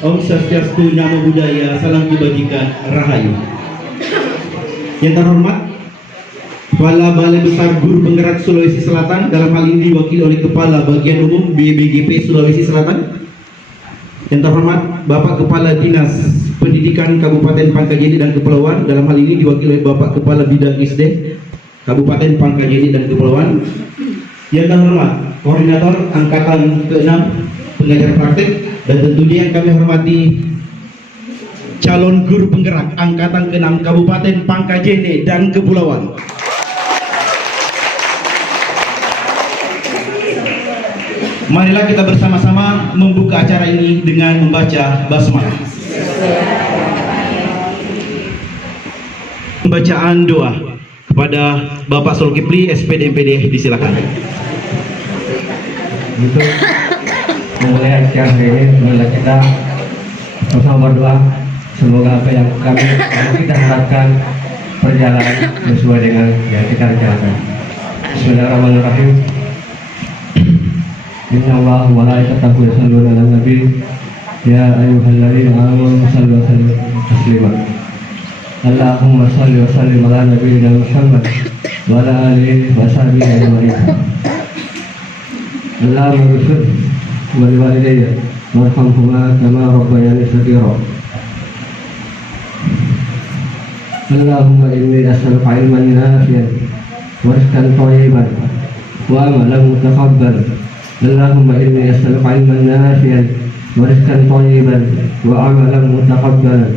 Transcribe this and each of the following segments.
Om Swastiastu, Namo Buddhaya, Salam Kebajikan, Rahayu. Yang terhormat Kepala Balai Besar Guru Penggerak Sulawesi Selatan, dalam hal ini diwakili oleh Kepala Bagian Umum BBGP Sulawesi Selatan. Yang terhormat Bapak Kepala Dinas Pendidikan Kabupaten Pangkajene dan Kepulauan, dalam hal ini diwakili oleh Bapak Kepala Bidang ISDE Kabupaten Pangkajene dan Kepulauan. Yang terhormat Koordinator Angkatan ke-6 Pengajar Praktek, dan tentunya yang kami hormati calon guru penggerak Angkatan ke-6 Kabupaten Pangkajene dan Kepulauan. Marilah kita bersama-sama membuka acara ini dengan membaca basmalah. Pembacaan doa kepada Bapak Zulkifli SPD MPD, disilakan. Untuk memulai acara ini, marilah kita bersama berdoa. Semoga apa yang kita harapkan berjalan sesuai dengan yang kita rencanakan. Bismillahirrahmanirrahim. Inna Allah wa malaikatahu yusholluna 'alan nabi ya ayyuhalladzina amanu shallu 'alaihi taslima. Allahumma shalli wa sallim ala nabiyyina Muhammad wa ala alihi wa sahbihi ajma'in. Allahumma ighfir li walidayya warhamhuma kama rabbayani shaghira. Allahumma inni as'aluka ilman nafi'an wa rizqan thayyiban wa amalan mutaqabbalan. Allahumma inni as'aluka ilman nafi'an wa rizqan thayyiban wa amalan mutaqabbalan.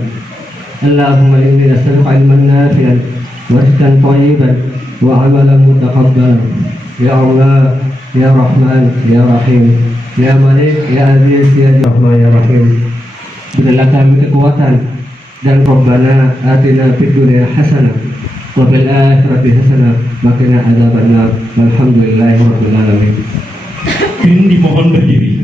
Allahumma inni as'aluka ilman nafi'an wa rizqan thayyiban wa amalan mutaqabbalan. Ya Allah, ya Rahman, ya Rahim, ya Malik, ya Aziz, ya Rahman, ya Rahim. Berilah kami kekuatan, dan Rabbana atina fid dunya hasanah wa fil akhirati hasanah wa qina adzabannar. Walhamdulillahirabbil alamin. Ini dimohon berdiri.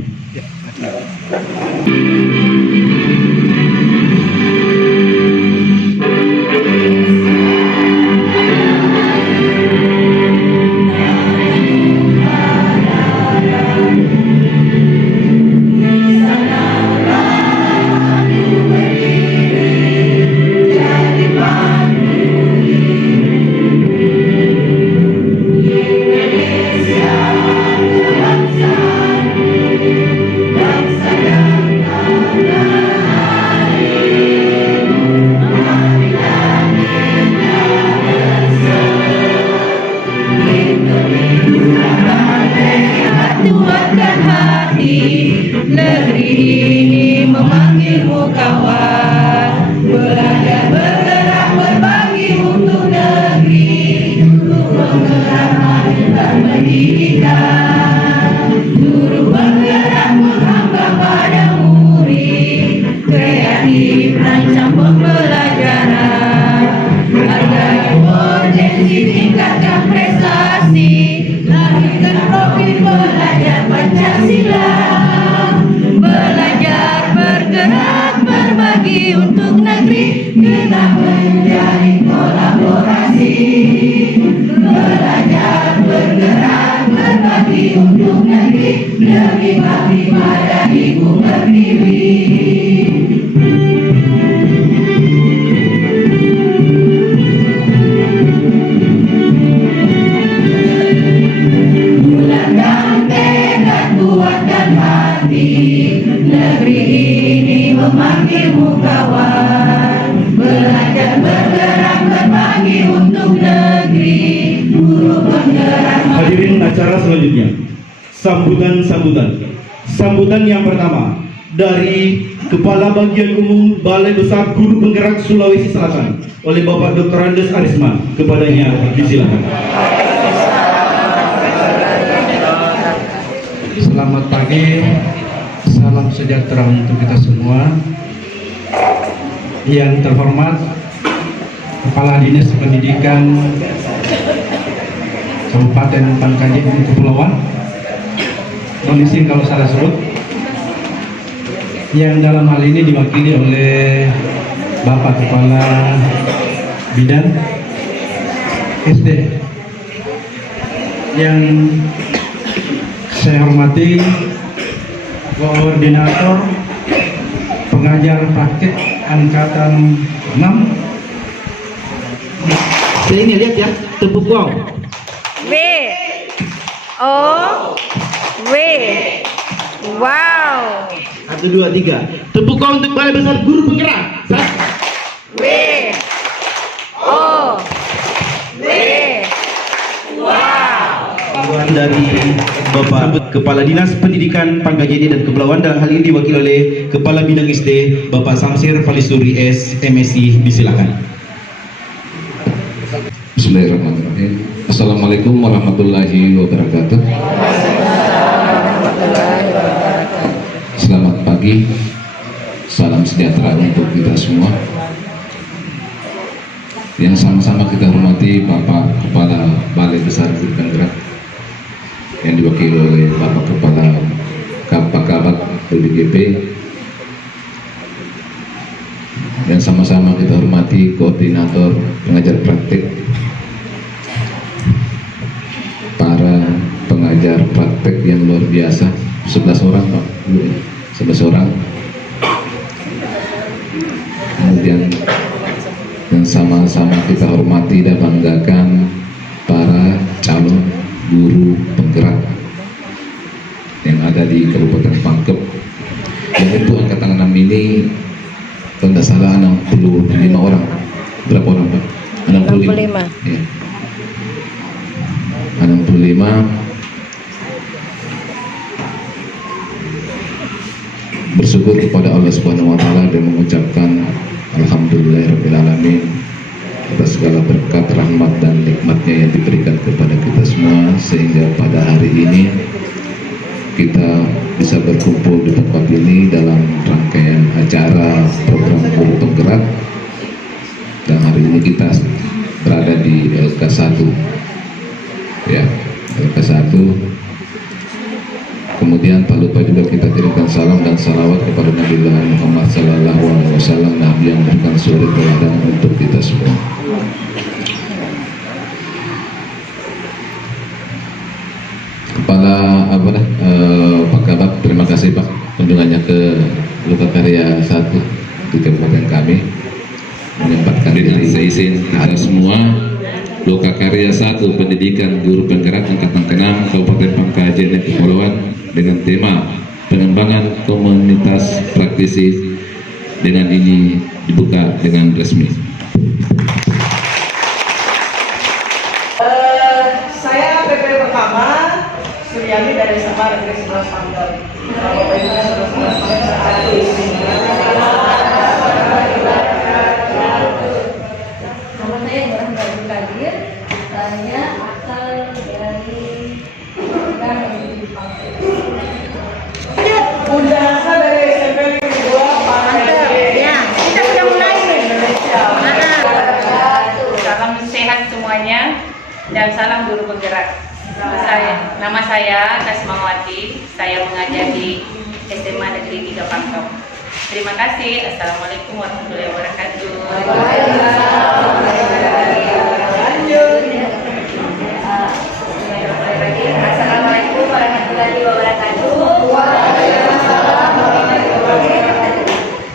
Negeri ini memanggilmu kawan, belajar bergerak berbagi untuk negeri, untuk penggerak dan pendidikan, suruh bergerak menghamba pada murid, kreatif rancang pembelajaran, hargai potensi tingkatkan prestasi, lahirkan profil pelajar Pancasila. Belajar bergerak berbagi untuk negeri, kita menjadi kolaborasi. Belajar bergerak berbagi untuk negeri, lebih bakti pada ibu pertiwi. Negeri ini memanggilmu kawan, belajar bergerak berbagi untuk negeri, guru penggerak. Hadirin acara selanjutnya, sambutan yang pertama dari Kepala Bagian Umum Balai Besar Guru Penggerak Sulawesi Selatan oleh Bapak Dr. Andes Arisman. Kepadanya disilakan. Selamat pagi, salam sejahtera untuk kita semua. Yang terhormat Kepala Dinas Pendidikan Kabupaten Pangkajene Kepulauan, mohon izin kalau salah sebut, yang dalam hal ini diwakili oleh Bapak Kepala Bidang ISDE, yang saya hormati Koordinator pengajar praktik angkatan 6. Saya ini lihat ya, tepuk wow. W O W. Wow. 1, 2, 3. Tepuk wow untuk Balai Besar Guru Penggerak. W O W. Wow. Bantuan dari Bapak Kepala Dinas Pendidikan Pangkajene dan Kepulauan, dalam hal ini diwakili oleh Kepala Bidang SD Bapak Samsir Falisuri S. MSc. Disilakan. Bismillahirrahmanirrahim. Assalamualaikum warahmatullahi wabarakatuh. Selamat pagi. Salam sejahtera untuk kita semua. Yang sama-sama kita hormati Bapak Kepala Balai Besar Guru Penggerak yang diwakili oleh Bapak Kepala Kabak BDGP. Yang sama-sama kita hormati Koordinator Pengajar Praktik, para pengajar praktek yang luar biasa, 11 orang Pak, 11 orang. Kemudian yang sama-sama kita hormati dan banggakan para calon guru penggerak yang ada di Kabupaten Pangkep, yang untuk angkatan 6 ini kalau tidak salah 65 orang. Berapa orang Pak? 65. Ya. 65. Bersyukur kepada Allah Subhanahu wa taala dan mengucapkan alhamdulillahirabbil alamin atas segala berkat, rahmat dan nikmatnya yang diberikan kepada kita semua, sehingga pada hari ini kita bisa berkumpul di tempat ini dalam rangkaian acara program guru penggerak, dan hari ini kita berada di LK1 ya, LK1. Kemudian tak lupa juga kita kirimkan salam dan salawat kepada Nabi Muhammad SAW, Nabi yang memberikan suri teladan untuk kita semua. Kepala Pak Kabak, terima kasih Pak kunjungannya ke Lokakarya 1 di kabupaten kami, menyempatkan diri. Saya izin kepada semua Lokakarya 1 Pendidikan Guru Penggerak Angkatan ke-6 Kabupaten Pangkajene Kepulauan dengan tema pengembangan komunitas praktisi, dengan ini dibuka dengan resmi. Saya PP pertama Suryani dari Sabah Negeri 11 Pangkep. Bapak Ibu 11 Pangkep. Nama saya Nurah Baru Kadir, saya asal dari Pangkep. Bunda Hasa dari SMP Negeri 2 Pangkep. Ya, kita sudah mulai. Indonesia. Salam sehat semuanya dan salam guru penggerak. Nama saya Kasmawati, saya mengajar di SMA Negeri 3 Pangkep. Terima kasih. Assalamualaikum warahmatullahi wabarakatuh. Assalamualaikum warahmatullahi wabarakatuh.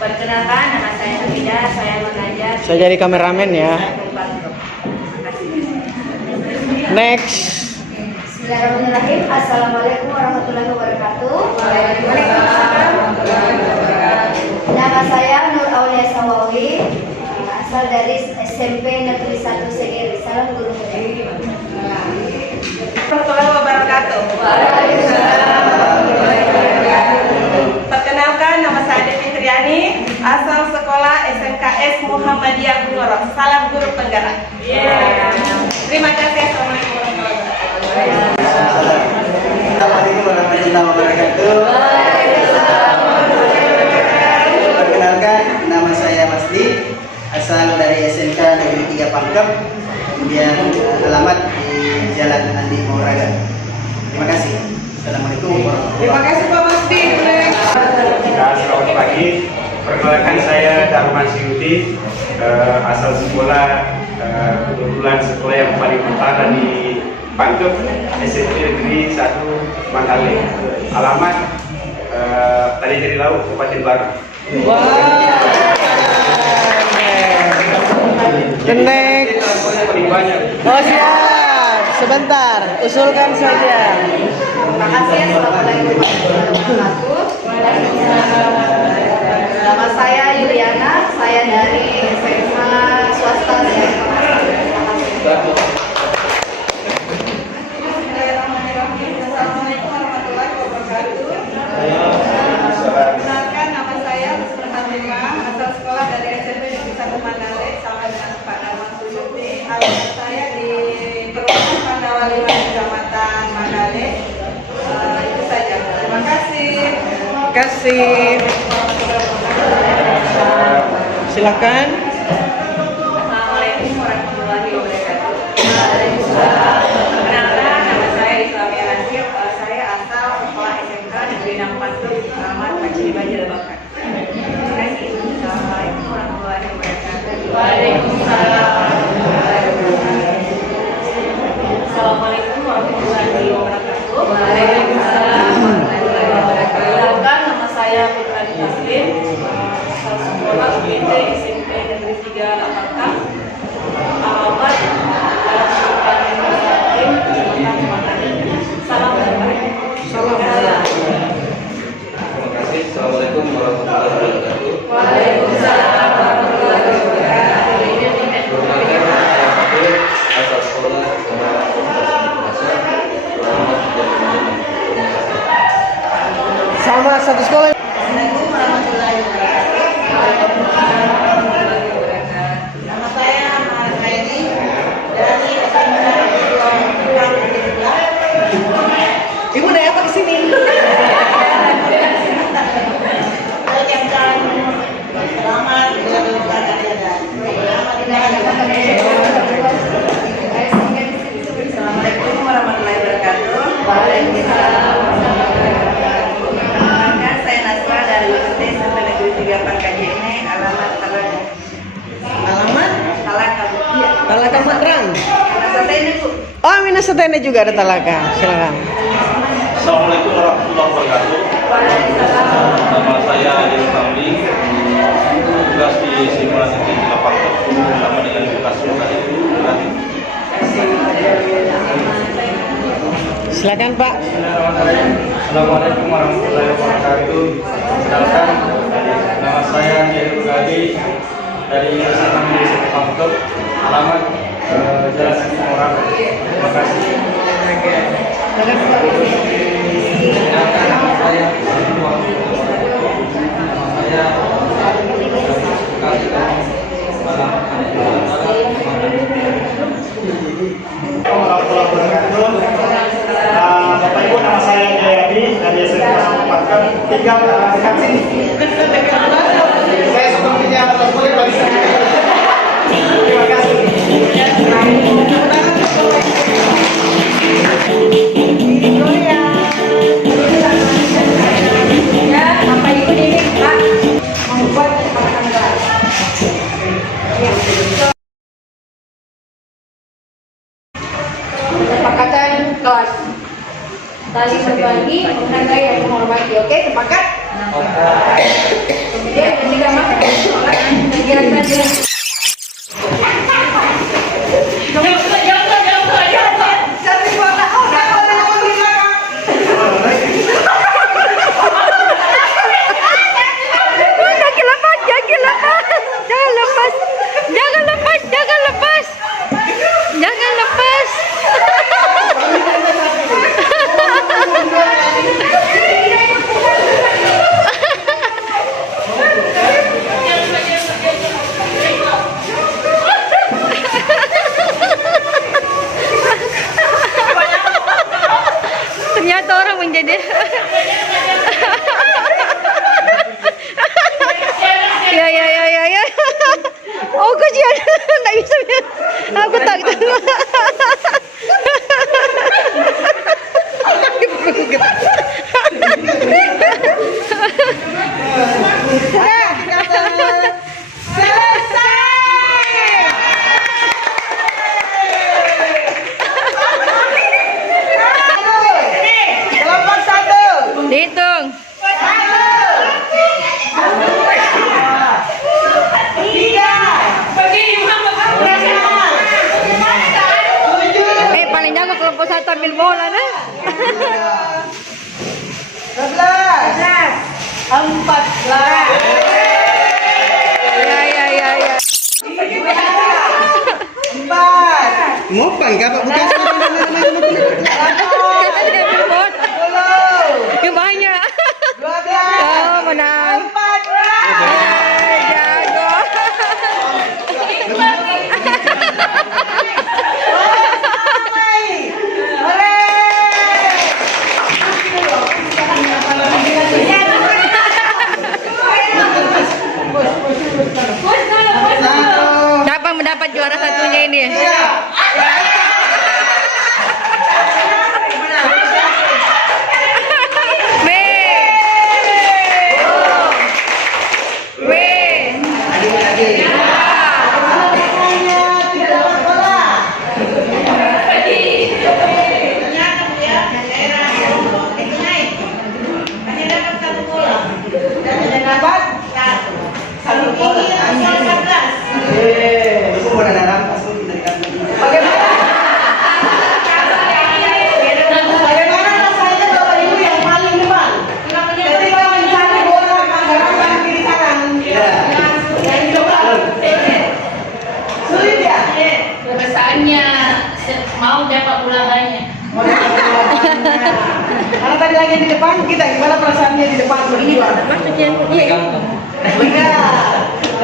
Perkenalkan, nama saya Nabila, saya mengajar. Saya jadi kameramen ya. Next. Bismillahirrahmanirrahim. Assalamualaikum warahmatullahi wabarakatuh. Nama saya Nur Aulia Sawawi, asal dari SMP Negeri 1 Segeri. Salam guru penggerak. Warahmatullahi wabarakatuh. Perkenalkan, nama saya Devi Triani, asal sekolah SMKS Muhammadiyah Bungoro. Salam guru penggerak. Terima kasih. Assalamualaikum warahmatullahi wabarakatuh. Assalamualaikum warahmatullahi wabarakatuh. Perkenalkan, nama saya Masdi, asal dari SMK Negeri 3 Pangkep, kemudian alamat di Jalan Andi Mauraga. Terima kasih. Assalamualaikum warahmatullahi Terima kasih Pak Masdi. Selamat pagi. Perkenalkan, saya Darman Syuti, asal sekolah kebetulan sekolah yang paling utara di Pangkep, SMP Negeri 1 Mangkale. Alamat Tali Jari Laut, Kabupaten Baru. Kendek. Oh siap. Sebentar, usulkan saja. Terima kasih. Assalamualaikum warahmatullahi wabarakatuh. Nama saya Yuliana, saya dari SMA swasta Terima kasih. Assalamualaikum warahmatullahi wabarakatuh. Perkenalkan, nama saya Muslim Fatimah, asal sekolah dari SMP Negeri 1 Mandale, sama dengan Pak Darman Suyuti. Alamat saya di Perumahan Pandawali Kecamatan Mandale. Itu saja. Terima kasih. Terima kasih. Silakan. Assalamualaikum warahmatullahi wabarakatuh. Perkenalkan, nama saya Islamia Nasir. Saya asal sekolah SMK Negeri 6 Patung, Alamat Pacini Banjar Bakar. Terima kasih. Assalamualaikum warahmatullahi wabarakatuh. Waalaikumsalam. Assalamualaikum warahmatullahi wabarakatuh. Waalaikumsalam warahmatullahi wabarakatuh. Perkenalkan, nama saya Putra Taslim. Asal sekolah UGT SMP Negeri 3 Lapakam. Alamat Jalan Sultan Ibrahim, Kecamatan Matani. Salam olahraga. Salam olahraga. Terima kasih. Assalamualaikum warahmatullahi wabarakatuh. Waalaikumsalam warahmatullahi wabarakatuh. Perkenalkan, saya Fadil, asal sekolah Sama satu sekolah. Assalamualaikum warahmatullahi wabarakatuh. Nama saya Margaini dari SMP Negeri 2 Ibu naik apa ke sini? Saya ucapkan selamat berbuka puasa. Assalamualaikum warahmatullahi wabarakatuh. Waalaikumsalam. Perkenalkan, saya Nasra dari UT SMP Negeri 3 Pangkajene, alamat Talaga. Alamat Talaga. Iya. Talaga Matrang. Rasa ini Bu. Oh, Minas Setene juga ada Talaga. Silakan. Assalamualaikum warahmatullahi wabarakatuh. Nama saya Adil Famli, tugas di simulasi tinggi Lapakam bersama dengan tugas tadi. Silakan Pak. Assalamualaikum warahmatullahi wabarakatuh. Perkenalkan, nama saya Jahil Gadi dari SMA Negeri 1 Lapakam, alamat Jalan Adi Moraga. Terima kasih. Warahmatullahi wabarakatuh. Bapak Ibu, nama saya Jayadi dari SMP Lapakam. Tinggal dekat sini. Saya sepertinya atas boleh balik. Terima kasih. Kesepakatan kelas saling berbagi, menghargai dan menghormati. Oke, sepakat? Kemudian ketika masuk ke sekolah, kegiatan Nasa tabil bola na. 14. Ya. 4. Ngopang ka, Pak? Bukan Yung banyak. 12. Oh, menang. 14. Jago. Siapa mendapat juara satunya ini? Bagaimana rasanya Bapak Ibu yang paling depan? Ketika mencari bola Manggarai kiri kanan. Yang di depan. Sulit ya? Perasaannya mau dapat bola banyak. Karena tadi lagi di depan kita gimana perasaannya di depan berdua?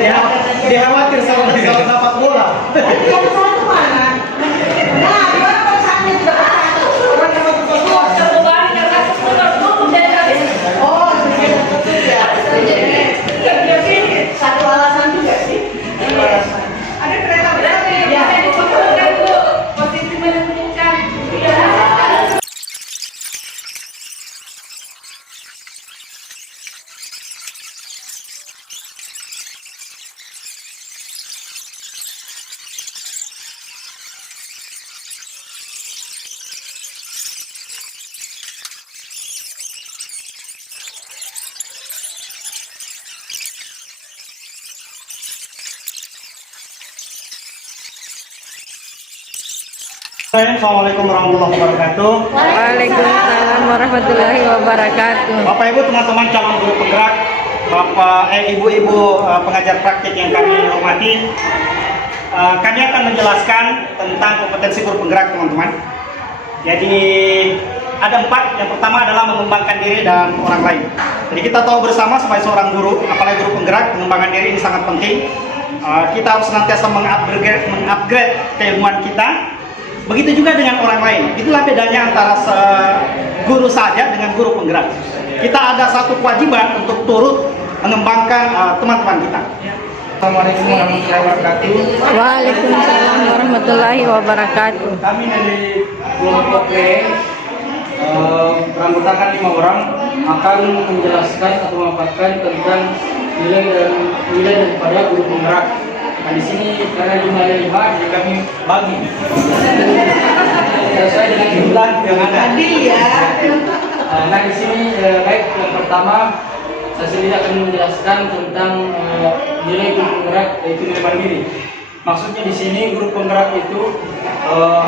Iya. Dia khawatir sama dapat bola. Yang satu mana? Nah, gimana perasaannya di depan satu? Orang yang satu. Oh, sedikit satu ya. Satu alasan juga sih. Ada kereta berapa ya? Posisi menentukan. Assalamualaikum warahmatullahi wabarakatuh. Waalaikumsalam warahmatullahi wabarakatuh. Bapak Ibu teman-teman calon guru penggerak, ibu-ibu pengajar praktik yang kami hormati, kami akan menjelaskan tentang kompetensi guru penggerak teman-teman. Jadi ada 4. Yang pertama adalah mengembangkan diri dan orang lain. Jadi kita tahu bersama sebagai seorang guru, apalagi guru penggerak, pengembangan diri ini sangat penting. Kita harus senantiasa mengupgrade keilmuan kita. Begitu juga dengan orang lain. Itulah bedanya antara guru saja dengan guru penggerak. Kita ada satu kewajiban untuk turut mengembangkan teman-teman kita. Assalamualaikum warahmatullahi wabarakatuh. Waalaikumsalam warahmatullahi wabarakatuh. Kami dari kelompok B, beranggotakan 5 orang, akan menjelaskan atau memaparkan tentang nilai daripada guru penggerak. Nah, di sini karena jumlahnya 5, jadi kami bagi sesuai dengan jumlah yang ada. Adil ya. Nah, di sini baik yang pertama saya sendiri akan menjelaskan tentang nilai guru penggerak, yaitu nilai mandiri. Maksudnya di sini guru penggerak itu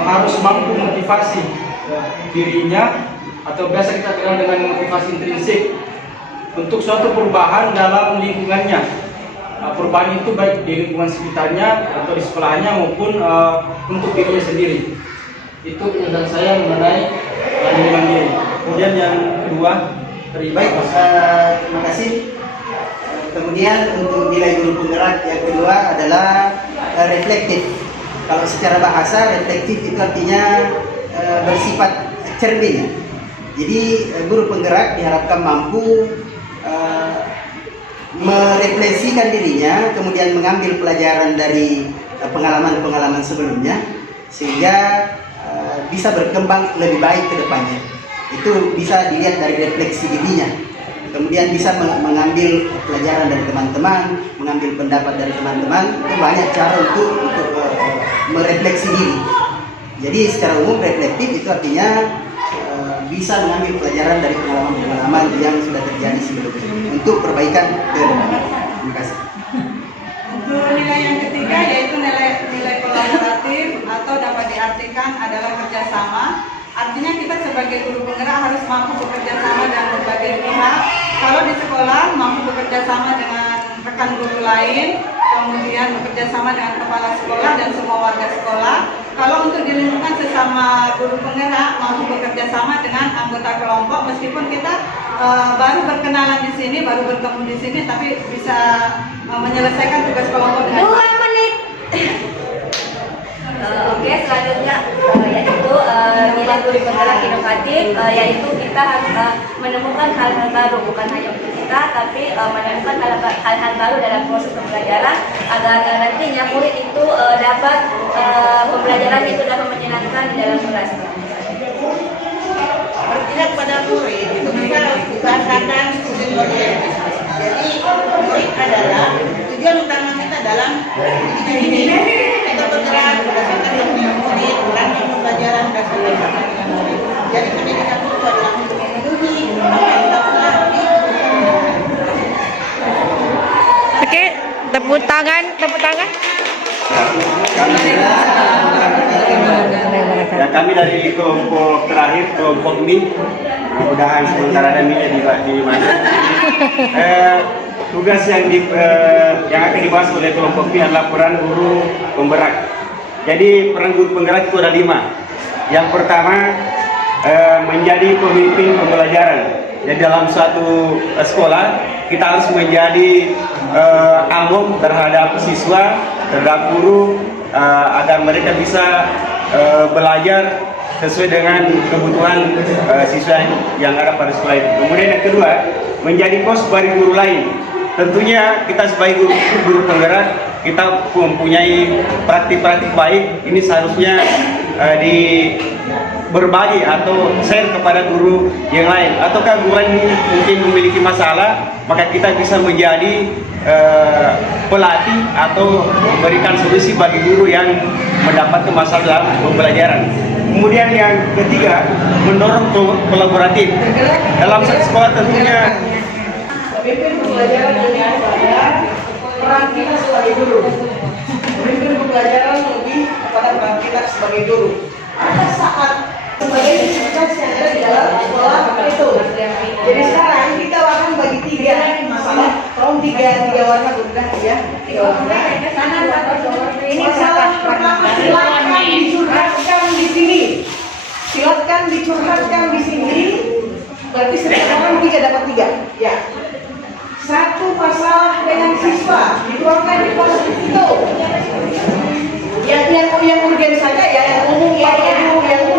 harus mampu motivasi dirinya, atau biasa kita kenal dengan motivasi intrinsik, untuk suatu perubahan dalam lingkungannya. Perubahan itu baik di lingkungan sekitarnya atau di sekolahnya maupun untuk dirinya sendiri. Itu penjelasan saya mengenai nilai mandiri. Kemudian yang kedua, Baik, terima kasih. Kemudian untuk nilai guru penggerak yang kedua adalah reflektif. Kalau secara bahasa reflektif itu artinya bersifat cermin. Jadi guru penggerak diharapkan mampu merefleksikan dirinya, kemudian mengambil pelajaran dari pengalaman-pengalaman sebelumnya, sehingga bisa berkembang lebih baik ke depannya. Itu bisa dilihat dari refleksi dirinya. Kemudian bisa mengambil pelajaran dari teman-teman, mengambil pendapat dari teman-teman. Itu banyak cara untuk merefleksi diri. Jadi secara umum reflektif itu artinya bisa mengambil pelajaran dari pengalaman-pengalaman yang sudah terjadi sebelumnya untuk perbaikan ke depan. Terima kasih. Untuk nilai yang ketiga yaitu nilai kolaboratif, atau dapat diartikan adalah kerjasama sebagai guru penggerak harus mampu bekerja sama dengan berbagai pihak. Kalau di sekolah mampu bekerja sama dengan rekan guru lain, kemudian bekerja sama dengan kepala sekolah dan semua warga sekolah. Kalau untuk di lingkungan sesama guru penggerak mampu bekerja sama dengan anggota kelompok, meskipun kita baru berkenalan di sini, baru bertemu di sini, tapi bisa menyelesaikan tugas kelompok dengan 2 menit. Oke, selanjutnya yaitu nilai guru penggerak inovatif, yaitu kita harus menemukan hal-hal baru, bukan hanya untuk kita, tapi menemukan hal-hal baru dalam proses pembelajaran agar nantinya murid itu dapat pembelajaran itu dapat menyenangkan di dalam kelas. berpihak pada murid itu kita bahasakan student oriented. Jadi murid adalah tujuan utama kita dalam pendidikan ini. Kita bergerak berdasarkan dengan murid, ranking pembelajaran berdasarkan dengan murid. Jadi pendidikan itu adalah untuk memenuhi apa yang telah Oke, tepuk tangan, tepuk tangan. Ya, kami dari kelompok terakhir, kelompok MI, mudah-mudahan sementara ada MI di mana. Tugas yang akan dibahas oleh kelompok MI adalah peran guru penggerak. Jadi peran guru penggerak itu ada 5. Yang pertama, menjadi pemimpin pembelajaran. Jadi dalam suatu sekolah kita harus menjadi among terhadap siswa, terhadap guru, agar mereka bisa belajar sesuai dengan kebutuhan siswa yang ada pada sekolah itu. Kemudian yang kedua, menjadi coach bagi guru lain. Tentunya kita sebagai guru penggerak, kita mempunyai praktik-praktik baik. Ini seharusnya berbagi atau share kepada guru yang lain. Ataukah guru lain mungkin memiliki masalah, maka kita bisa menjadi pelatih atau memberikan solusi bagi guru yang mendapatkan masalah dalam pembelajaran. Kemudian yang ketiga, mendorong kolaboratif. Dalam satu sekolah tentunya pemimpin pembelajaran hanya pada peran kita sebagai guru. Pemimpin pembelajaran lebih kepada peran kita sebagai guru. Ada saat sebagai disiplinasi yang ada di dalam sekolah itu. Jadi sekarang kita akan bagi 3 masalah. Tolong 3 warna bukan ya. 3 warna. Ini masalah pertama, silakan dicurhatkan di sini. Silakan dicurhatkan di sini. Berarti setiap orang 3 dapat 3. Ya. 1 masalah dengan siswa dituangkan di pos itu. Yang urgen saja ya, yang umum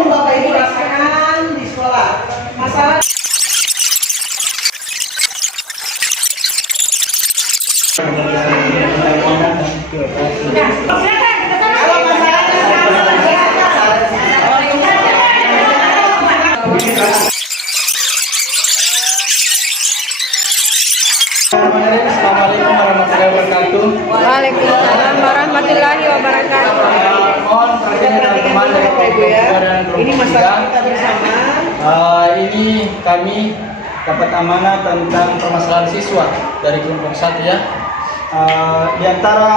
Bapak Ibu rasakan di sekolah. Masalah Assalamualaikum warahmatullahi wabarakatuh. Waalaikumsalam warahmatullahi wabarakatuh. Mohon perhatian teman-teman dari kelompok 2 dan ini kelompok masalah 3. kita bersama. Ini kami dapat amanah tentang permasalahan siswa dari kelompok 1 ya. Di antara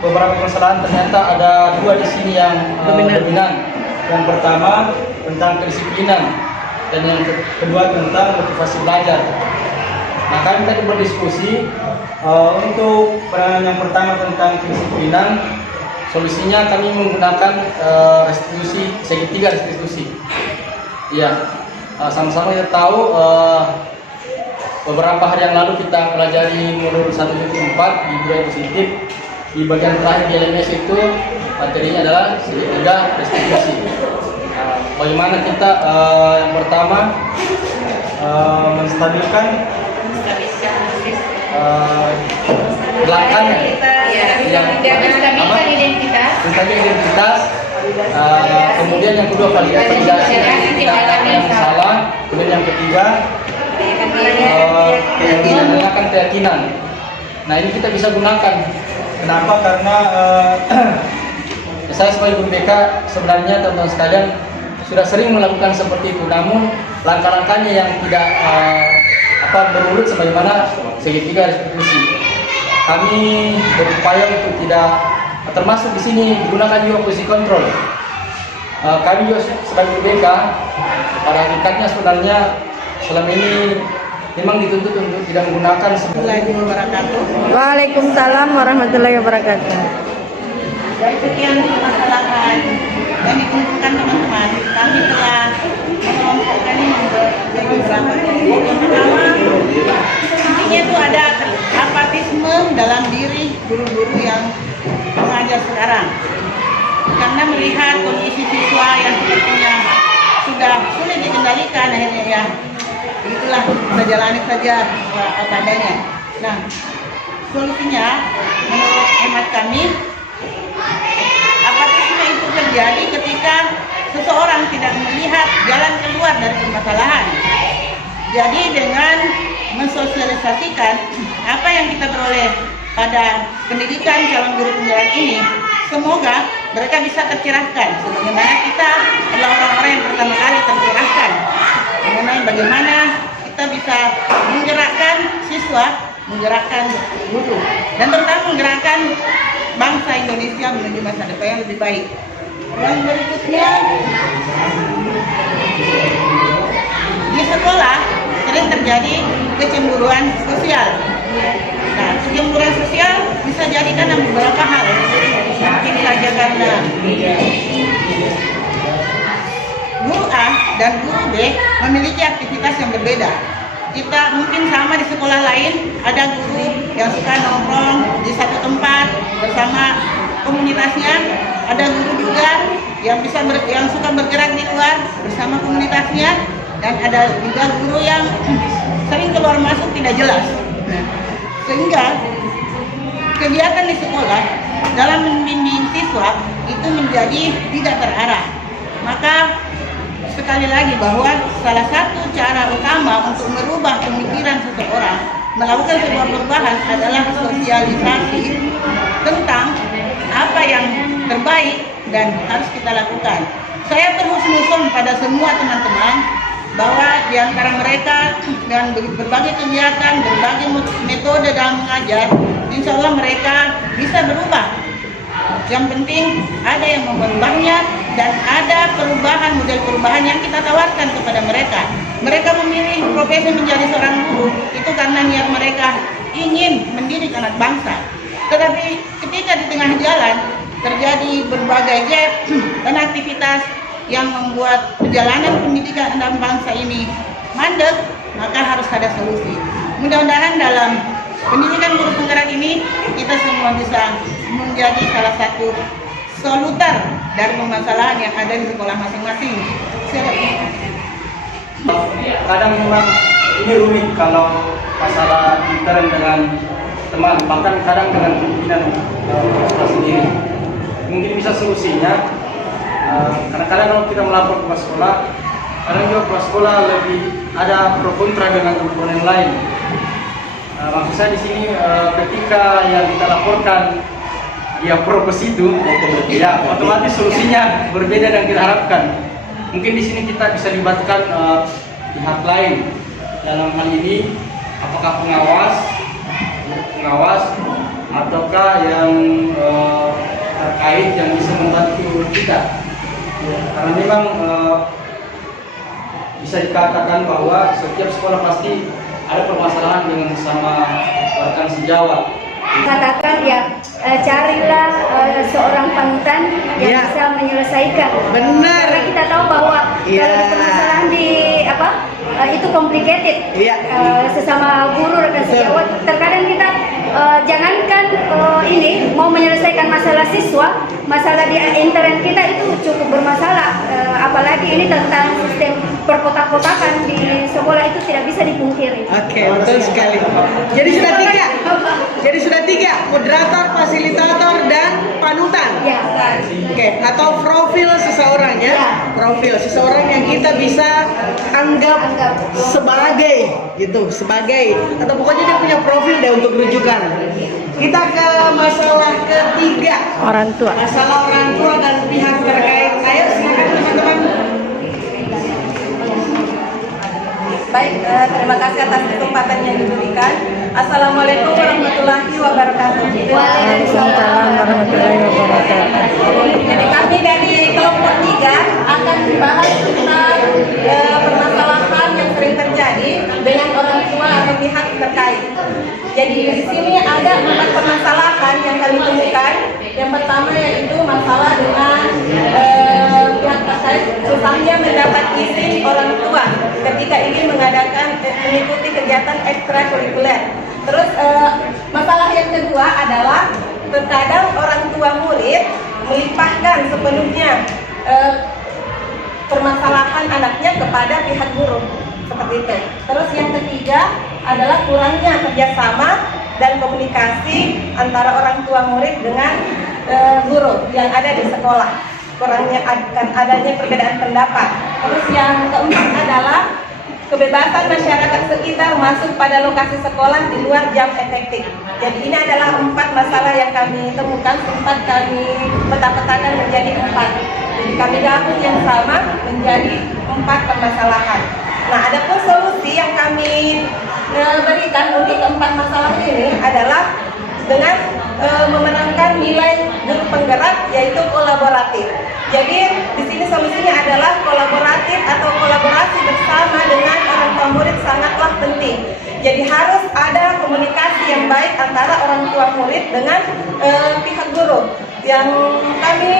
beberapa permasalahan ternyata ada 2 di sini yang dominan. Yang pertama tentang kedisiplinan dan yang kedua tentang motivasi belajar. Nah, kami tadi berdiskusi untuk penanganan yang pertama tentang kedisiplinan, solusinya kami menggunakan restitusi, segitiga restitusi. Iya, sama-sama kita tahu beberapa hari yang lalu kita pelajari modul 1.4 di budaya positif. Di bagian terakhir di LMS itu materinya adalah segitiga restitusi. Bagaimana kita yang pertama menstabilkan belakangnya menstabilkan identitas, kemudian yang kedua validasi tindakan yang salah, kemudian yang ketiga menggunakan keyakinan. Nah, ini kita bisa gunakan. Kenapa? Karena saya sebagai guru BK sebenarnya teman-teman sekalian sudah sering melakukan seperti itu, namun langkah-langkahnya yang tidak berurut sebagaimana segitiga restitusi. Kami berupaya untuk tidak termasuk di sini digunakan juga posisi kontrol. kami juga sebagai BK pada hakikatnya sebenarnya selama ini memang dituntut untuk tidak menggunakan Waalaikumsalam warahmatullahi wabarakatuh. Dari sekian permasalahan yang dikumpulkan teman-teman, kami telah mengelompokkan ini menjadi beberapa. Yang pertama, intinya itu ada apatisme dalam diri guru-guru yang mengajar sekarang. Karena melihat kondisi siswa yang sepertinya sudah sulit dikendalikan, akhirnya ya begitulah, kita jalani saja apa adanya. Nah, solusinya menurut hemat kami, apatisme itu terjadi ketika seseorang tidak melihat jalan keluar dari permasalahan. Jadi dengan mensosialisasikan apa yang kita peroleh pada pendidikan calon guru penggerak ini, semoga mereka bisa tercerahkan sebagaimana kita adalah orang-orang yang pertama kali tercerahkan mengenai bagaimana kita bisa menggerakkan siswa, menggerakkan guru, dan terutama menggerakkan bangsa Indonesia menuju masa depan yang lebih baik. Yang berikutnya, di sekolah sering terjadi kecemburuan sosial. Nah, kecemburuan sosial bisa jadi karena beberapa hal. Mungkin saja karena guru A dan guru B memiliki aktivitas yang berbeda. Kita mungkin sama di sekolah lain, ada guru yang suka nongkrong di satu tempat bersama komunitasnya, ada guru juga yang suka bergerak di luar bersama komunitasnya, dan ada juga guru yang sering keluar masuk tidak jelas. Sehingga kegiatan di sekolah dalam membimbing siswa itu menjadi tidak terarah. Maka sekali lagi bahwa salah satu cara utama untuk merubah pemikiran seseorang melakukan sebuah perubahan adalah sosialisasi tentang apa yang terbaik dan harus kita lakukan. Saya terhusnuzon pada semua teman-teman bahwa di antara mereka dengan berbagai kegiatan, berbagai metode dalam mengajar, insya Allah mereka bisa berubah. Yang penting ada yang merubahnya dan ada perubahan, model perubahan yang kita tawarkan kepada mereka. Mereka memilih profesi menjadi seorang guru itu karena niat mereka ingin mendidik anak bangsa. Tetapi ketika di tengah jalan terjadi berbagai gap dan aktivitas yang membuat perjalanan pendidikan anak bangsa ini mandek, maka harus ada solusi. Mudah-mudahan dalam pendidikan guru penggerak ini kita semua bisa menjadi salah satu soluter dari permasalahan yang ada di sekolah masing-masing. Kadang memang ini rumit kalau masalah intern dengan teman, bahkan kadang dengan pimpinan sekolah sendiri. Mungkin bisa solusinya. Kadang-kadang kalau kita melapor ke sekolah, kadang juga ke sekolah lebih ada pro kontra dengan komponen lain. Maksud saya di sini ketika yang kita laporkan dia pro ke situ, ya otomatis solusinya berbeda dan kita harapkan. Mungkin di sini kita bisa libatkan pihak lain dalam hal ini, apakah pengawas ataukah yang terkait yang bisa membantu kita. Karena memang bisa dikatakan bahwa setiap sekolah pasti ada permasalahan dengan sama rekan sejawat. Katakan ya, carilah seorang panutan yang bisa menyelesaikan. Benar. Karena kita tahu bahwa kalau ada permasalahan di itu complicated. Sesama guru rekan sejawat, terkadang kita jangankan ini mau menyelesaikan masalah siswa, masalah di intern kita itu cukup bermasalah. Apalagi ini tentang sistem perkotak-kotakan di sekolah itu tidak bisa dipungkiri. Oke, betul sekali. Jadi sudah tiga, moderator, fasilitator, dan panutan. Ya. Oke, atau profil seseorang ya. Profil seseorang yang kita bisa anggap sebagai gitu, sebagai atau pokoknya dia punya profil deh untuk rujukan. Kita ke masalah ketiga. Orang tua. Masalah orang tua dan pihak terkait. Ayo silakan teman-teman. Baik, terima kasih atas kesempatan yang diberikan. Assalamualaikum warahmatullahi wabarakatuh. Waalaikumsalam warahmatullahi wabarakatuh. Jadi kami dari kelompok 3 sahnya mendapat izin orang tua ketika ingin mengikuti kegiatan ekstrakurikuler. Terus masalah yang kedua adalah terkadang orang tua murid melimpahkan sepenuhnya permasalahan anaknya kepada pihak guru, seperti itu. Terus yang ketiga adalah kurangnya kerjasama dan komunikasi antara orang tua murid dengan guru yang ada di sekolah, kurangnya adanya perbedaan pendapat. Terus yang keempat adalah kebebasan masyarakat sekitar masuk pada lokasi sekolah di luar jam efektif. Jadi ini adalah 4 masalah yang kami temukan, sempat kami peta-petakan menjadi 4. Jadi kami gabung yang sama menjadi 4 permasalahan. Nah, adapun solusi yang kami berikan untuk keempat masalah ini adalah dengan memenangkan nilai guru penggerak, yaitu kolaboratif. Jadi di sini solusinya adalah kolaboratif atau kolaborasi bersama dengan orang tua murid sangatlah penting. Jadi harus ada komunikasi yang baik antara orang tua murid dengan pihak guru. Yang kami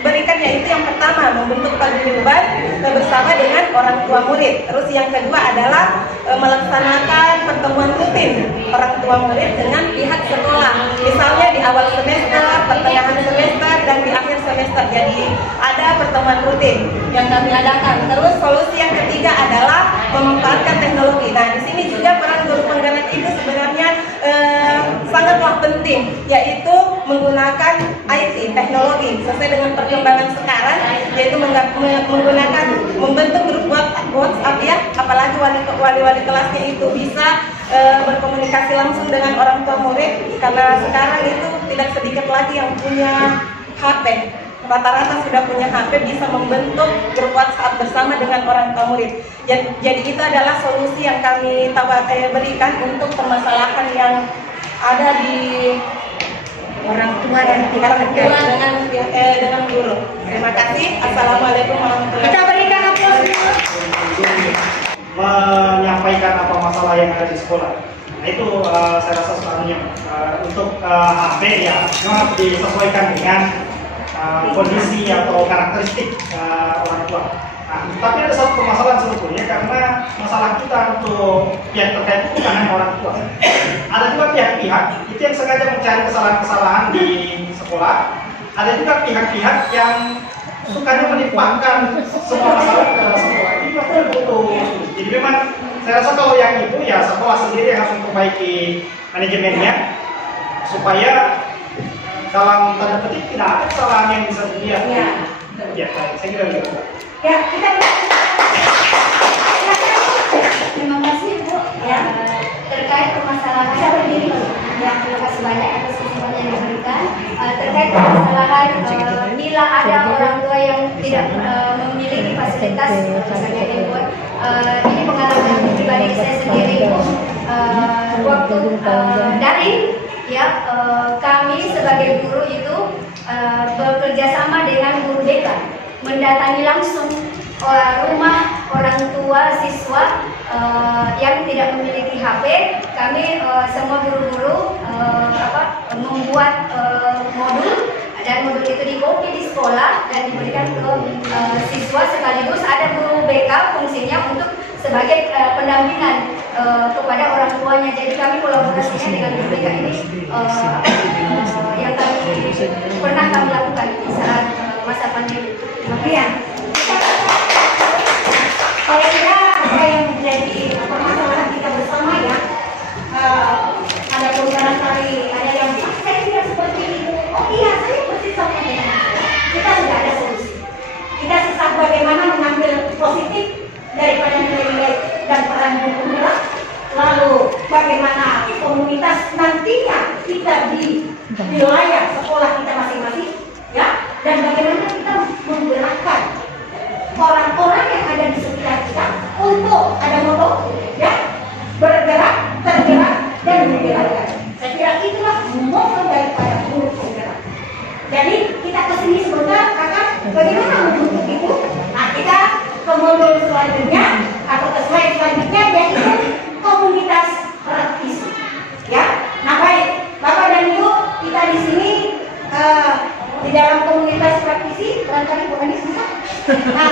berikan yaitu yang pertama membentuk paguyuban bersama dengan orang tua murid. Terus yang kedua adalah melaksanakan pertemuan rutin orang tua murid dengan pihak sekolah. Misalnya di awal semester, pertengahan semester, dan di akhir semester. Jadi ada pertemuan rutin yang kami adakan. Terus solusi yang ketiga adalah memanfaatkan teknologi. Nah, di sini juga peran guru penggerak itu sebenarnya sangatlah penting, yaitu menggunakan IT, teknologi sesuai dengan perkembangan sekarang, yaitu menggunakan membentuk grup WhatsApp ya, apalagi wali-wali kelasnya itu bisa berkomunikasi langsung dengan orang tua murid, karena sekarang itu tidak sedikit lagi yang punya HP. Rata-rata sudah punya HP, bisa membentuk grup WhatsApp bersama dengan orang tua murid. Jadi itu adalah solusi yang kami berikan untuk permasalahan yang ada di orang tua dan pihak sekolah dengan guru. Terima kasih. Assalamualaikum warahmatullahi wabarakatuh. Kita berikan aplaus. Menyampaikan apa masalah yang ada di sekolah. Nah, itu saya rasa sebenarnya untuk HP ya memang disesuaikan dengan kondisi atau karakteristik orang tua. Nah, tapi ada satu permasalahan sebetulnya, karena masalah kita untuk yang terkait itu bukan hanya orang tua. Ada juga pihak-pihak itu yang sengaja mencari kesalahan-kesalahan di sekolah. Ada juga pihak-pihak yang sukanya menimpakan semua masalah ke sekolah. Ini betul-betul. Jadi memang saya rasa kalau yang itu ya sekolah sendiri yang harus memperbaiki manajemennya supaya dalam tanda petik tidak ada kesalahan yang bisa dilihat. Ya, saya kira begitu. Ya, kita terima kasih Bu ya terkait permasalahan ini. Ya, terima kasih banyak atas kesempatan yang diberikan. Terkait permasalahan bila ada orang tua yang tidak memiliki fasilitas misalnya handphone, ini pengalaman pribadi saya sendiri Bu. Waktu daring ya, kami sebagai guru itu bekerja sama dengan guru BK, mendatangi langsung rumah orang tua siswa yang tidak memiliki HP. Kami semua guru-guru membuat modul, dan modul itu dikopi di sekolah dan diberikan ke siswa, sekaligus ada guru BK fungsinya untuk sebagai pendampingan kepada orang tuanya. Jadi kami kolaborasinya dengan guru BK ini yang pernah kami lakukan saat masa pandemi. Makanya kalau kira apa yang menjadi permasalahan kita bersama ya, ada perubahan kali, ada yang saya tidak seperti itu. Oh iya, saya persis sama dengan kita sudah ada solusi. Kita susah bagaimana mengambil positif daripada nilai-nilai dan peran guru penggerak, lalu bagaimana komunitas nantinya kita di wilayah sekolah kita masing-masing ya, dan bagaimana kita menggerakkan orang-orang yang ada di sekitar kita untuk ada moto ya, bergerak, tergerak, dan menggerakkan. Saya kira itulah moto daripada guru penggerak. Jadi kita kesini sebentar, kakak, bagaimana membentuk itu? Nah, kita ke modul selanjutnya atau ke slide selanjutnya, yaitu komunitas praktisi. Ya, nah baik, Bapak dan Ibu, kita di sini di dalam komunitas praktisi, barangkali Bu Anies bisa. Nah,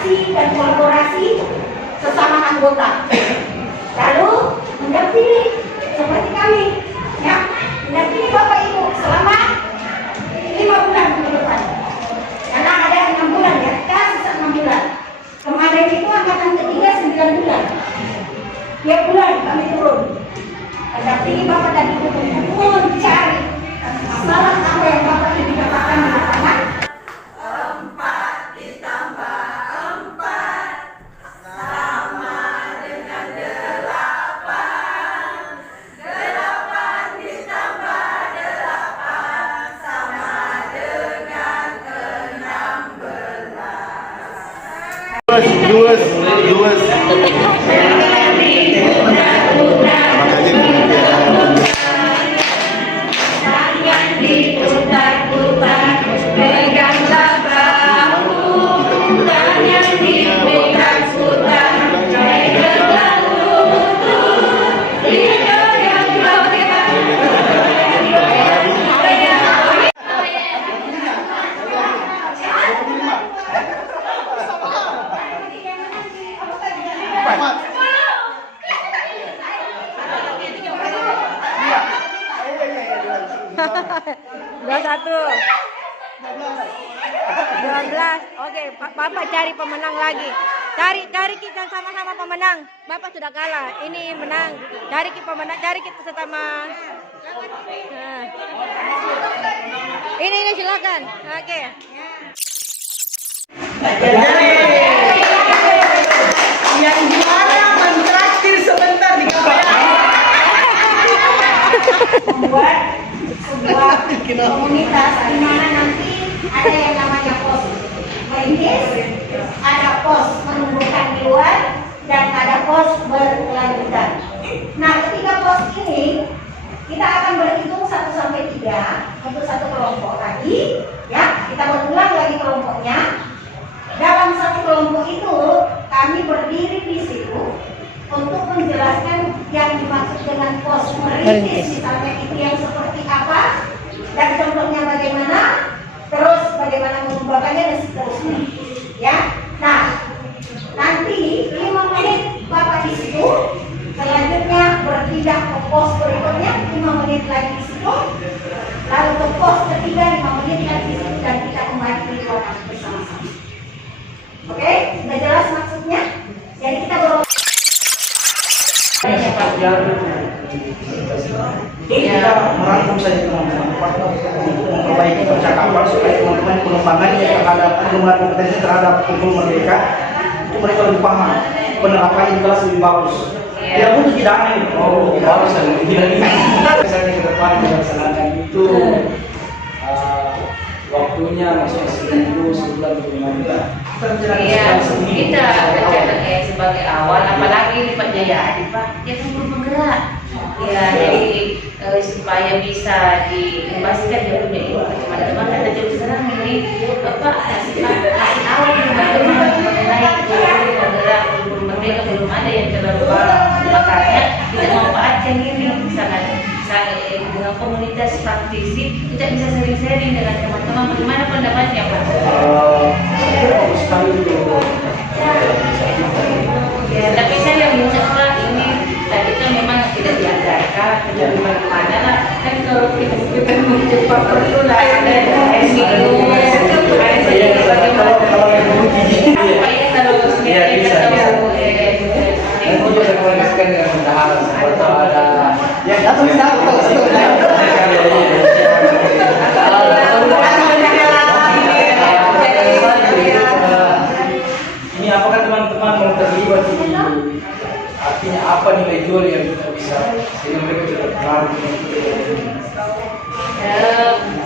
koordinasi dan kolaborasi sesama anggota. Lalu mendampingi seperti kami, ya, mendampingi Bapak Ibu selama 5 bulan ke depan. Karena ada 6 bulan ya, kita sisa 6 bulan. Kemarin itu angkatan ketiga 9 bulan. Tiap bulan kami turun. Mendampingi Bapak dan Ibu mencari masalah apa yang Bapak Ibu dapatkan di lapangan. 4 ditambah 4 sama dengan 8. 8 ditambah 8 sama dengan 16. Diputar-putar, peganglah bahu, tangan diputar-putar, peganglah lutut, digoyang-goyang. Dua 12. Oke, Bapak cari pemenang lagi. Cari kita sama-sama pemenang. Bapak sudah kalah. Ini menang. Cari kita pemenang. Cari kita sesama. Nah. Ini silakan. Oke. Yang juara mentraktir sebentar di kamera. Membuat sebuah komunitas di mana nanti ada yang namanya pos merintis, ada pos menumbuhkan di luar, dan ada pos berkelanjutan. Nah, ketika pos ini kita akan berhitung 1 sampai 3 untuk satu kelompok lagi, ya. Kita berulang lagi kelompoknya. Dalam satu kelompok itu kami berdiri di situ untuk menjelaskan yang dimaksud dengan pos merintis, misalnya itu yang seperti apa dan contohnya bagaimana, terus bagaimana mengembangkannya dan seterusnya, ya. Nah, nanti 5 menit Bapak di situ, selanjutnya berpindah ke pos berikutnya 5 menit lagi di situ, lalu ke pos ketiga 5 menit lagi di situ, dan kita kembali di ruangan bersama-sama. Oke, sudah jelas maksudnya? Jadi kita kita merangkum saja teman-teman untuk memperbaiki percakapan supaya teman-teman pengembangan terhadap pengembangan kompetensi terhadap hukum merdeka itu mereka lebih paham, penerapan di kelas lebih bagus. Tidak butuh tidak aneh. Oh, bagus dan tidak ini. Misalnya ke depan melaksanakan itu waktunya masih seminggu, sebulan, 5 bulan. Iya, kita sebagai awal, apalagi di Pak Jayadi, Pak, dia kan belum bergerak. Ya, jadi supaya bisa dipastikan dia punya ilmu teman-teman, kata jadi sekarang ini Bapak kasih awal teman-teman mengenai belum bergerak, belum merdeka, belum ada yang terlalu paham. Makanya kita memanfaatkan ini sangat dengan komunitas praktisi, kita bisa sharing-sharing dengan teman-teman. Bagaimana pendapatnya, Pak? Bagus sekali itu. Ya, tapi saya minta Pak, ini tadi kan memang tidak diajarkan, tidak bagaimana lah. Kan kalau kita mencoba perlu lah ada minum, ada bagaimana. Pak ya kalau sebenarnya tahu Nanti bisa komunikasikan dengan bendahara atau ada Ya, tahu. ini apakah teman-teman mau terlibat di artinya apa nilai jual yang kita bisa sehingga mereka tidak terlalu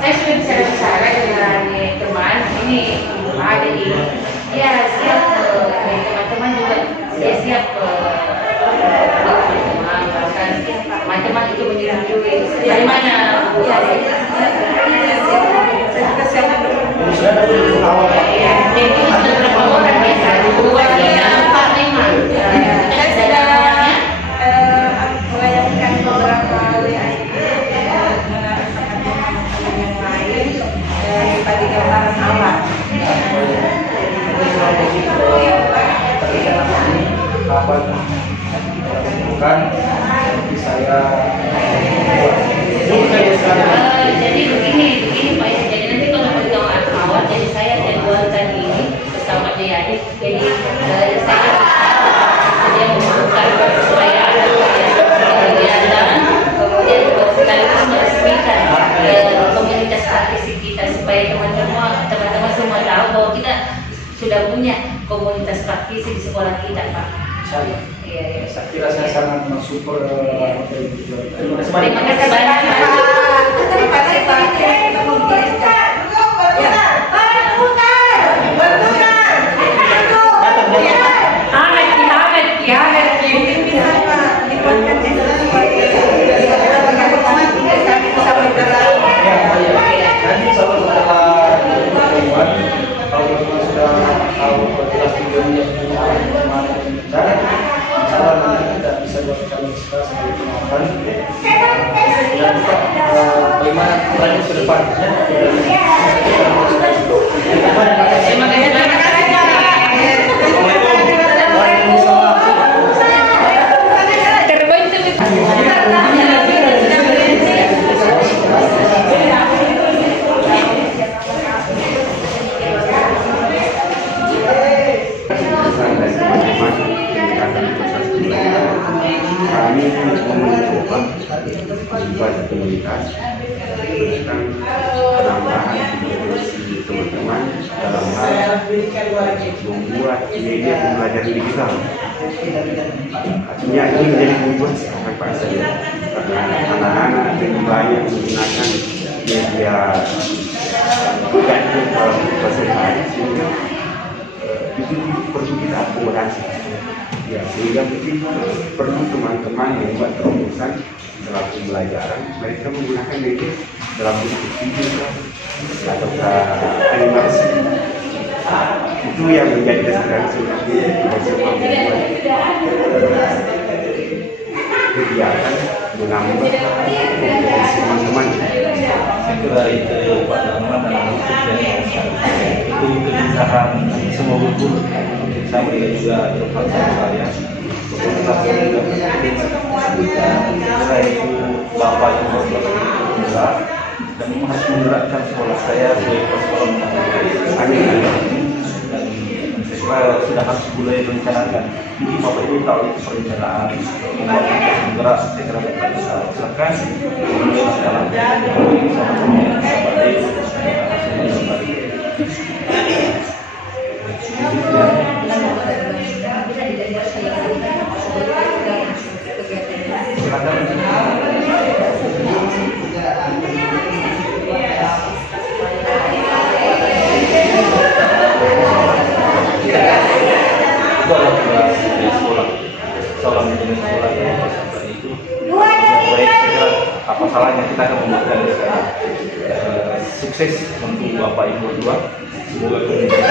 saya sudah bicara dengan teman ini ada ini ya siap teman-teman juga saya siap teman-teman itu mengirim duit dari mana jadi sudah berapa orang ya 1, 2, 3, 4, 5 Saya sudah melayangkan beberapa WIP menarikkan teman-teman yang lain sebagai gambaran awal. sahabat bukan nanti saya Jadi begini Pak ya. Jadi nanti kalau pertemuan awal, jadi saya jadwalkan ini bersama Jayadi. Jadi saya dia membutuhkan supaya ada kegiatan, kemudian sekaligus meresmikan komunitas praktisi kita supaya teman-teman semua tahu bahwa kita sudah punya komunitas praktisi di sekolah kita, Pak. Saya kira saya sangat mensupport apa yang dijual. Terima kasih Terima kasih banyak, Pak. Terima kasih Pak. Nanti setelah pertemuan, kalau teman sudah tahu jelas tujuannya kemana cara, insyaallah nanti kita bisa buatkan diskus dari penonton dan bagaimana lanjut ke depannya. Terima kasih banyak. Kami mencoba ibadah komunitas tentang penambahan kompetensi teman-teman dalam hal membuat media pembelajaran digital. Artinya ini menjadi tujuan sampai Pak saya karena anak-anak lebih banyak menggunakan media gadget dalam keseharian sehingga itu perlu kita akomodasi. Ya, sehingga begitu perlu teman-teman yang membuat terobosan dalam pembelajaran, mereka menggunakan media dalam bentuk video atau animasi. Itu yang menjadi dasar sebenarnya kita coba membuat kegiatan menambah kompetensi teman-teman. Saya kira itu Pak Darman dan itu kebijakan semua guru. Saya melihat juga tempat saya komunitas juga saya itu bapak yang berpengalaman dan harus menggerakkan sekolah saya sebagai sekolah menengah dan saya sudah harus mulai merencanakan. Jadi bapak ibu tahu itu perencanaan menggerak saya kira bapak bisa usahakan mulai sekarang apa salahnya kita akan membuatkan sukses untuk Bapak Ibu berdua. Semoga kemudian bisa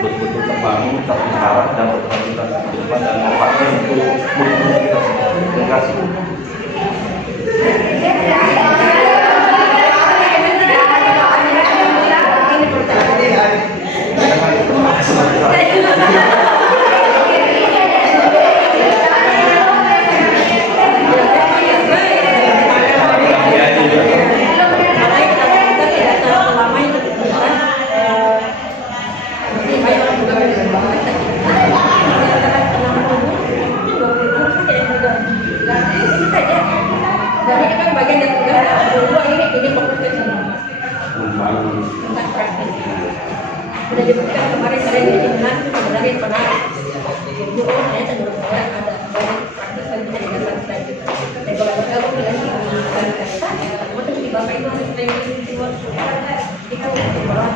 betul-betul terbangun, terpelihara dan berkelanjutan ke depan dan manfaatnya untuk murid-murid kita semua. Terima kasih. Sudah diberikan kemarin saya di Jemnan itu sebenarnya pernah itu saya cenderung ada banyak praktis yang bisa dikatakan tadi. Dan kalau bergabung dengan waktu di bapak itu harus training di luar itu orang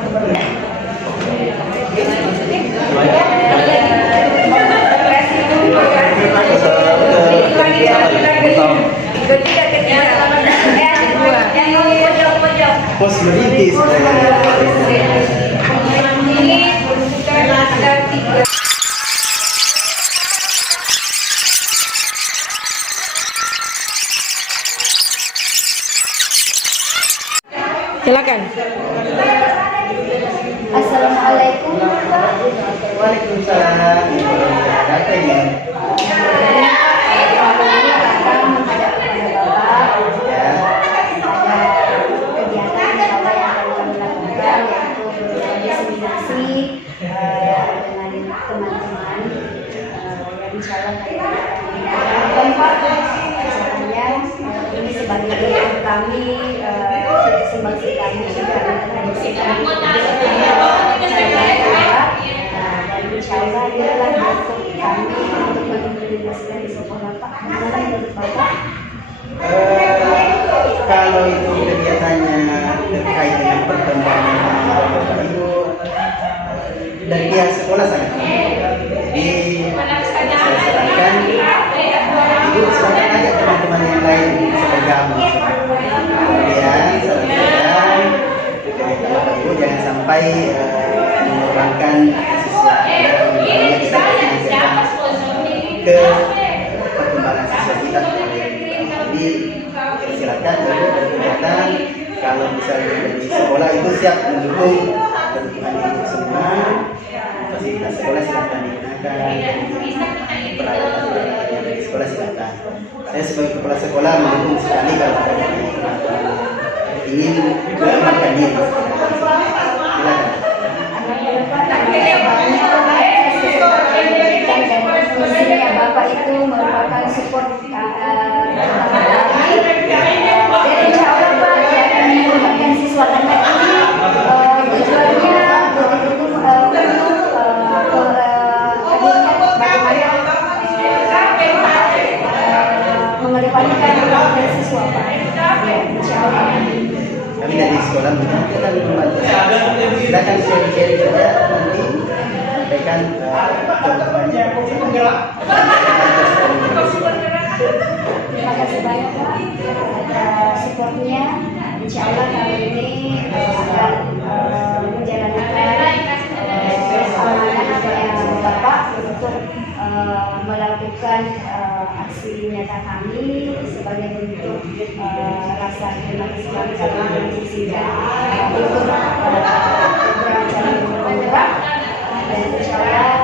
Pos merintis. Silakan. Assalamualaikum. Waalaikumsalam. ada apa ini? Ini sebagai kami sumbangsi kami juga tradisi kami dan insya Allah inilah bentuk kami untuk mengimplementasikan di sekolah Bapak. Bagaimana menurut Bapak? Kalau itu kegiatannya terkait dengan perkembangan Bapak Ibu dari pihak sekolah sangat jadi saya sarankan Ibu silakan ajak teman-teman yang lain bisa bergabung. Kemudian saran saya Ibu jangan sampai mengorbankan siswa yang kita ke perkembangan siswa kita. Jadi silakan Ibu berkegiatan kalau misalnya dari sekolah itu siap mendukung kebutuhan Ibu semua. Fasilitas sekolah silakan digunakan, peralatan yang dari sekolah silakan. Saya sebagai kepala sekolah mendukung sekali kalau ada ingin mengembangkan diri. Silakan. Bapak itu merupakan support dan insya Allah Pak akan mengembangkan siswa karena ini tujuannya betul-betul mengedepankan kemampuan siswa Pak. Insya Allah. Kami dari sekolah kita membantu. Silakan share-share saja nanti sampaikan contohnya. Terima kasih banyak Pak atas supportnya. Insya Allah kali ini akan menjalankan amanah Bapak untuk melakukan aksi nyata kami sebagai bentuk rasa terima kasih kami karena sehingga ikut program Cari Guru Penggerak dan insya Allah